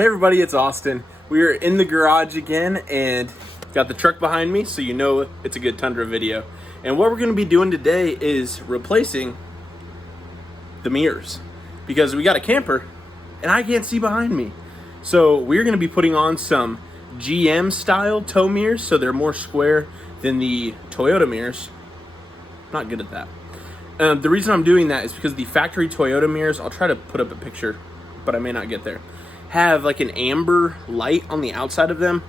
Hey everybody, it's Austin. We are in the garage again and got the truck behind me, so you know it's a good Tundra video. And what we're going to be doing today is replacing the mirrors because we got a camper and I can't see behind me. So we're going to be putting on some GM style tow mirrors, so they're more square than the Toyota mirrors. Not good at that. The reason I'm doing that is because the factory Toyota mirrors, I'll try to put up a picture, but I may not get there, have like an amber light on the outside of them,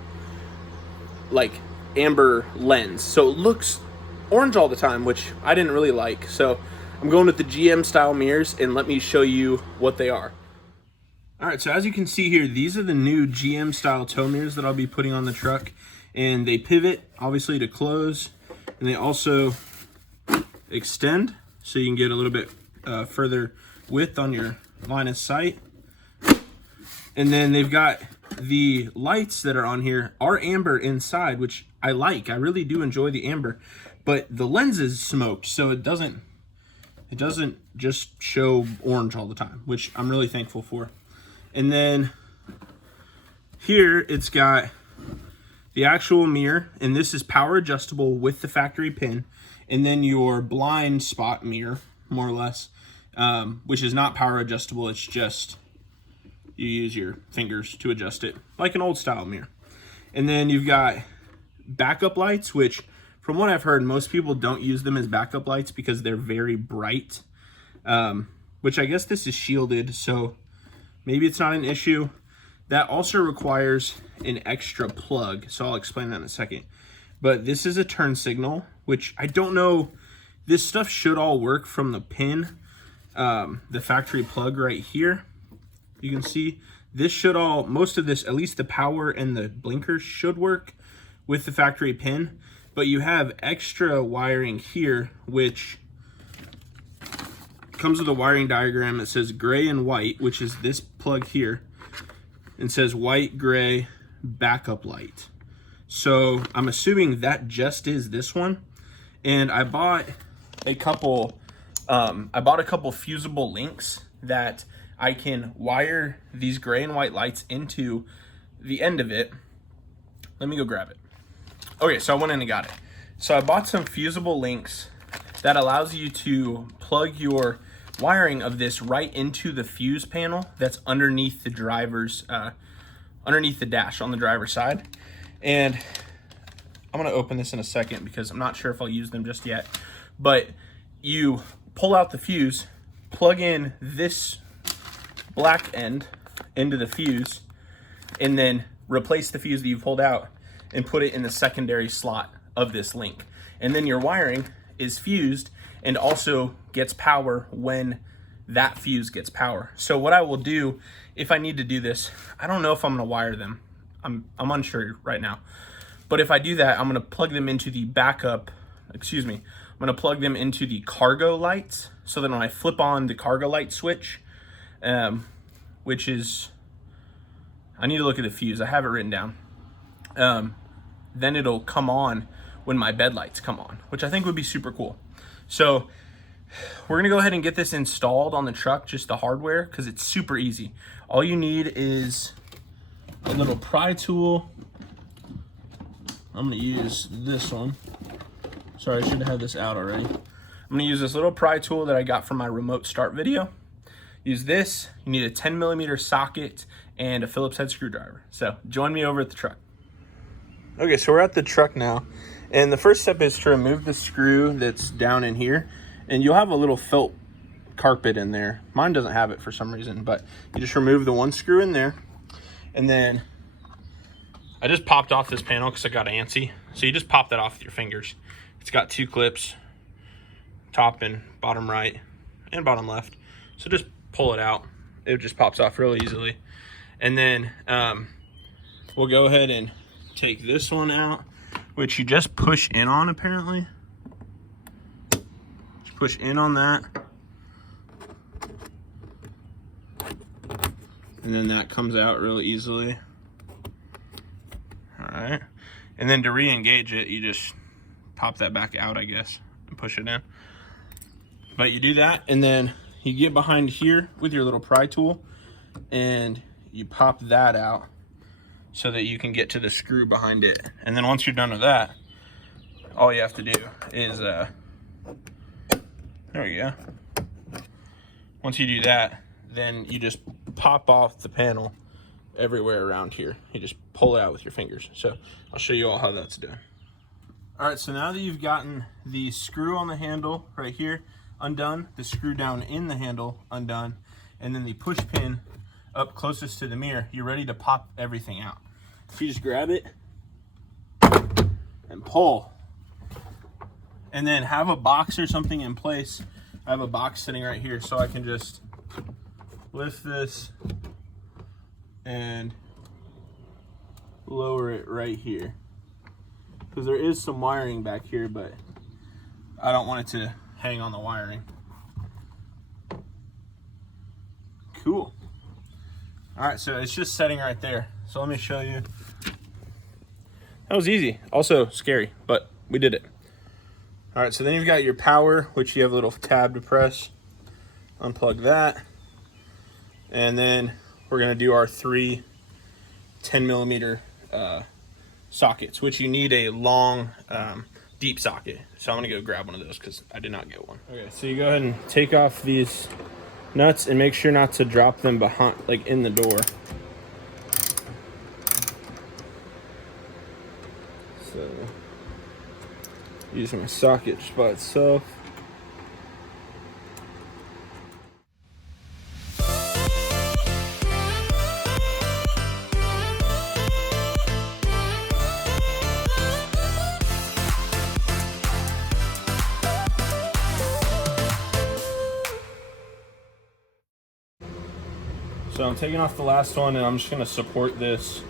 like amber lens. So it looks orange all the time, which I didn't really like. So I'm going with the GM style mirrors, and let me show you what they are. All right, so as you can see here, these are the new GM style tow mirrors that I'll be putting on the truck, and they pivot obviously to close, and they also extend so you can get a little bit further width on your line of sight. And then they've got the lights that are on here are amber inside, which I like. I really do enjoy the amber, but the lens is smoked, so it doesn't just show orange all the time, which I'm really thankful for. And then here it's got the actual mirror, and this is power adjustable with the factory pin, and then your blind spot mirror, more or less, which is not power adjustable. It's just you use your fingers to adjust it like an old style mirror. And then you've got backup lights, which from what I've heard, most people don't use them as backup lights because they're very bright, which I guess this is shielded, so maybe it's not an issue. That also requires an extra plug, so I'll explain that in a second. But this is a turn signal, which I don't know, this stuff should all work from the pin, the factory plug right here. You can see this should all, most of this, at least the power and the blinkers should work with the factory pin, but you have extra wiring here, which comes with a wiring diagram that says gray and white, which is this plug here, and says white, gray, backup light. So I'm assuming that just is this one. And I bought a couple Fusible Links that I can wire these gray and white lights into the end of it. Let me go grab it. Okay, so I went in and got it. So I bought some Fusible Links that allows you to plug your wiring of this right into the fuse panel that's underneath the driver's, underneath the dash on the driver's side. And I'm gonna open this in a second because I'm not sure if I'll use them just yet. But you pull out the fuse, plug in this black end into the fuse, and then replace the fuse that you pulled out and put it in the secondary slot of this link. And then your wiring is fused and also gets power when that fuse gets power. So what I will do, if I need to do this, I don't know if I'm gonna wire them. I'm unsure right now. But if I do that, I'm gonna plug them into the backup, I'm gonna plug them into the cargo lights, so that when I flip on the cargo light switch, which is, I need to look at the fuse, I have it written down, then it'll come on when my bed lights come on, which I think would be super cool. So we're gonna go ahead and get this installed on the truck, just the hardware, because it's super easy. All you need is a little pry tool. I'm gonna use this one. Sorry, I should have had this out already. I'm gonna use this little pry tool that I got from my remote start video. Use this. You need a 10mm socket and a Phillips head screwdriver. So join me over at the truck. Okay, so we're at the truck now, and the first step is to remove the screw that's down in here, and you'll have a little felt carpet in there. Mine doesn't have it for some reason, but you just remove the one screw in there, and then I just popped off this panel because I got antsy. So you just pop that off with your fingers. It's got two clips, top and bottom right and bottom left. So just pull it out. It just pops off real easily. And then we'll go ahead and take this one out, which you just push in on apparently. Just push in on that. And then that comes out real easily. All right. And then to re-engage it, you just pop that back out, I guess, and push it in. But you do that, and then you get behind here with your little pry tool, and you pop that out so that you can get to the screw behind it. And then once you're done with that, all you have to do is, there we go. Once you do that, then you just pop off the panel everywhere around here. You just pull it out with your fingers. So I'll show you all how that's done. All right, so now that you've gotten the screw on the handle right here undone, the screw down in the handle undone, and then the push pin up closest to the mirror, you're ready to pop everything out. So you just grab it and pull. And then have a box or something in place. I have a box sitting right here, so I can just lift this and lower it right here. Because there is some wiring back here, but I don't want it to hang on the wiring. Cool. All right, so it's just setting right there. So let me show you. That was easy. Also scary, but we did it. All right, so then you've got your power, which you have a little tab to press. Unplug that. And then we're gonna do our three 10mm sockets, which you need a long, deep socket. So I'm gonna go grab one of those because I did not get one. Okay, so you go ahead and take off these nuts and make sure not to drop them behind, like in the door. So using my socket just by itself. So I'm taking off the last one and I'm just gonna support this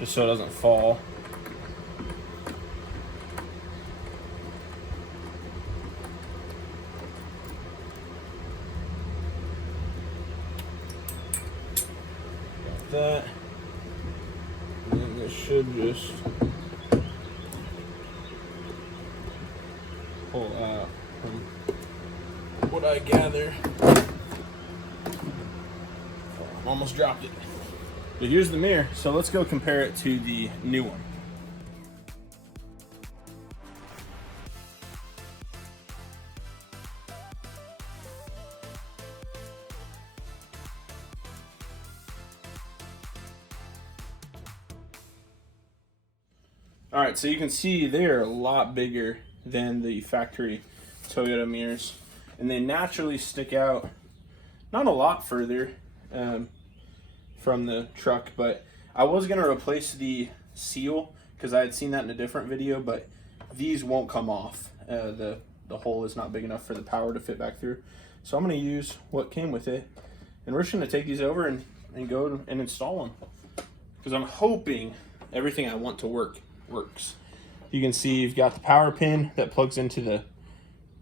just so it doesn't fall. Got that. And then this should just pull out from what I gather. Almost dropped it. But here's the mirror, so let's go compare it to the new one. All right, so you can see they're a lot bigger than the factory Toyota mirrors, and they naturally stick out not a lot further from the truck, but I was gonna replace the seal because I had seen that in a different video, but these won't come off. The hole is not big enough for the power to fit back through. So I'm gonna use what came with it, and we're just gonna take these over and go and install them, because I'm hoping everything I want to works. You can see you've got the power pin that plugs into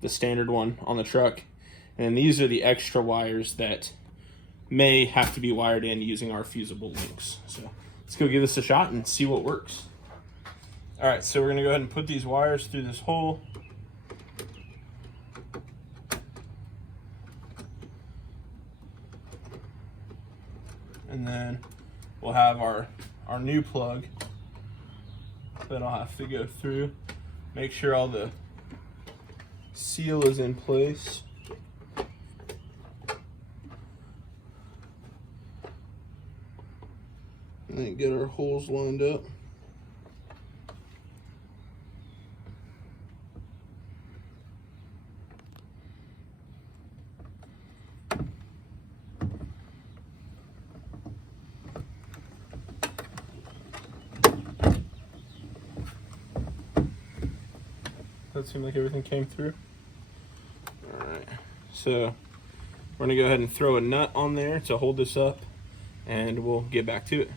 the standard one on the truck, and these are the extra wires that may have to be wired in using our Fusible Links. So let's go give this a shot and see what works. All right, so we're gonna go ahead and put these wires through this hole. And then we'll have our new plug that I'll have to go through. Make sure all the seal is in place. And then get our holes lined up. That seemed like everything came through. All right, so we're gonna go ahead and throw a nut on there to hold this up, and we'll get back to it.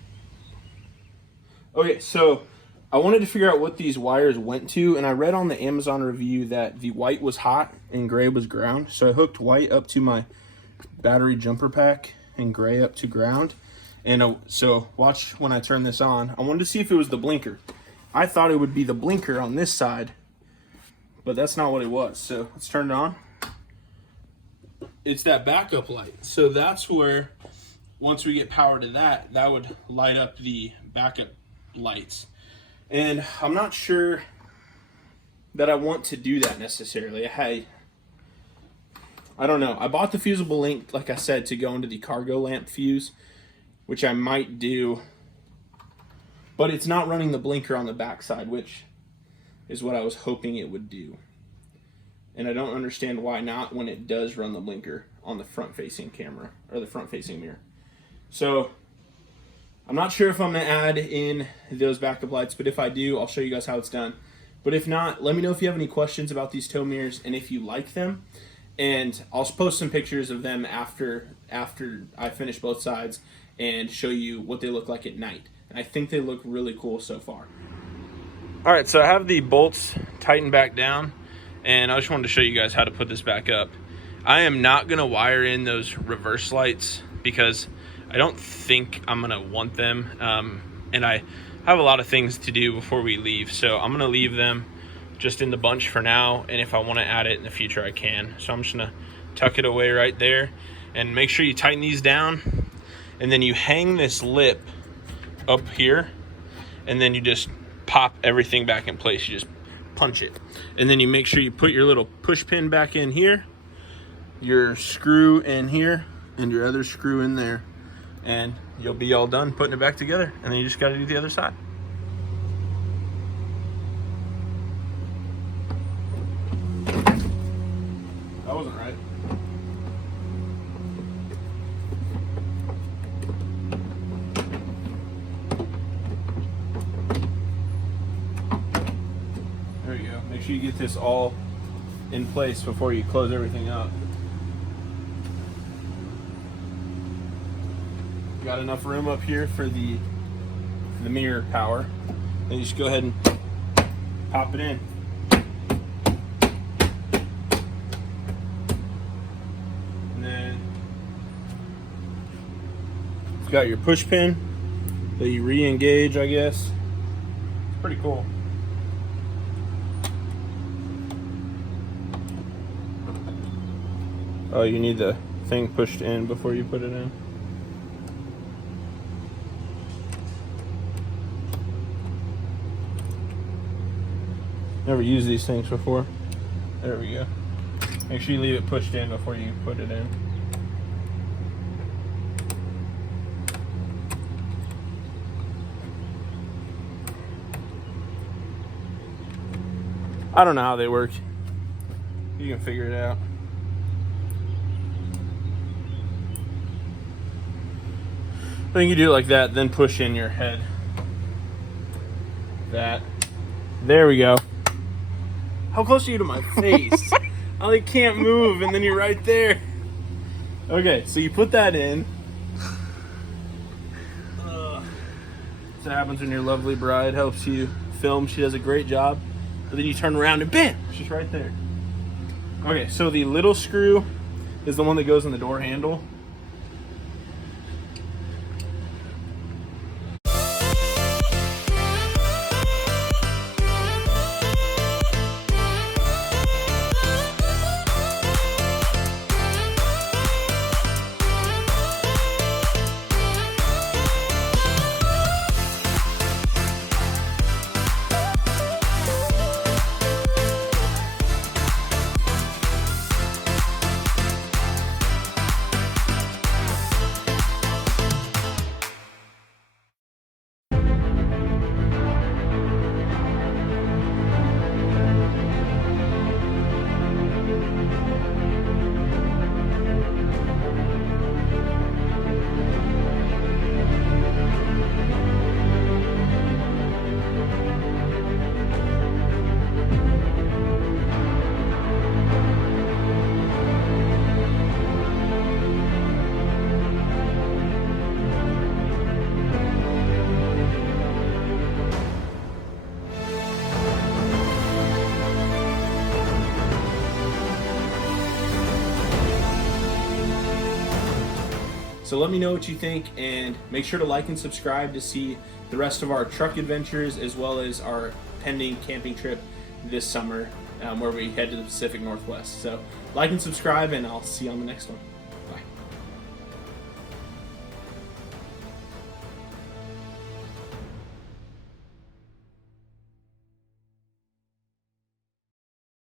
Okay, so I wanted to figure out what these wires went to, and I read on the Amazon review that the white was hot and gray was ground. So I hooked white up to my battery jumper pack and gray up to ground. And so watch when I turn this on. I wanted to see if it was the blinker. I thought it would be the blinker on this side, but that's not what it was. So let's turn it on. It's that backup light. So that's where once we get power to that, that would light up the backup lights. And I'm not sure that I want to do that necessarily. I don't know. I bought the fusible link, like I said, to go into the cargo lamp fuse, which I might do, but it's not running the blinker on the backside, which is what I was hoping it would do. And I don't understand why not when it does run the blinker on the front-facing camera, or the front-facing mirror. So I'm not sure if I'm going to add in those backup lights, but if I do, I'll show you guys how it's done. But if not, let me know if you have any questions about these tow mirrors and if you like them. And I'll post some pictures of them after I finish both sides and show you what they look like at night. And I think they look really cool so far. All right, so I have the bolts tightened back down, and I just wanted to show you guys how to put this back up. I am not gonna wire in those reverse lights because I don't think I'm gonna want them. And I have a lot of things to do before we leave, so I'm gonna leave them just in the bunch for now, and if I want to add it in the future I can. So I'm just gonna tuck it away right there, and make sure you tighten these down, and then you hang this lip up here, and then you just pop everything back in place. You just punch it, and then you make sure you put your little push pin back in here, your screw in here, and your other screw in there, and you'll be all done putting it back together. And then you just got to do the other side. That wasn't right. There you go. Make sure you get this all in place before you close everything up. Got enough room up here for the mirror power. Then you just go ahead and pop it in. And then you've got your push pin that you re-engage, I guess. It's pretty cool. Oh, you need the thing pushed in before you put it in. Never used these things before. There we go. Make sure you leave it pushed in before you put it in. I don't know how they work. You can figure it out. I think you do it like that, then push in your head. That. There we go. How close are you to my face? I like can't move, and then you're right there. Okay, so you put that in. So that happens when your lovely bride helps you film. She does a great job. But then you turn around and bam, she's right there. Okay, so the little screw is the one that goes in the door handle. So let me know what you think, and make sure to like and subscribe to see the rest of our truck adventures, as well as our pending camping trip this summer, where we head to the Pacific Northwest. So like and subscribe, and I'll see you on the next one.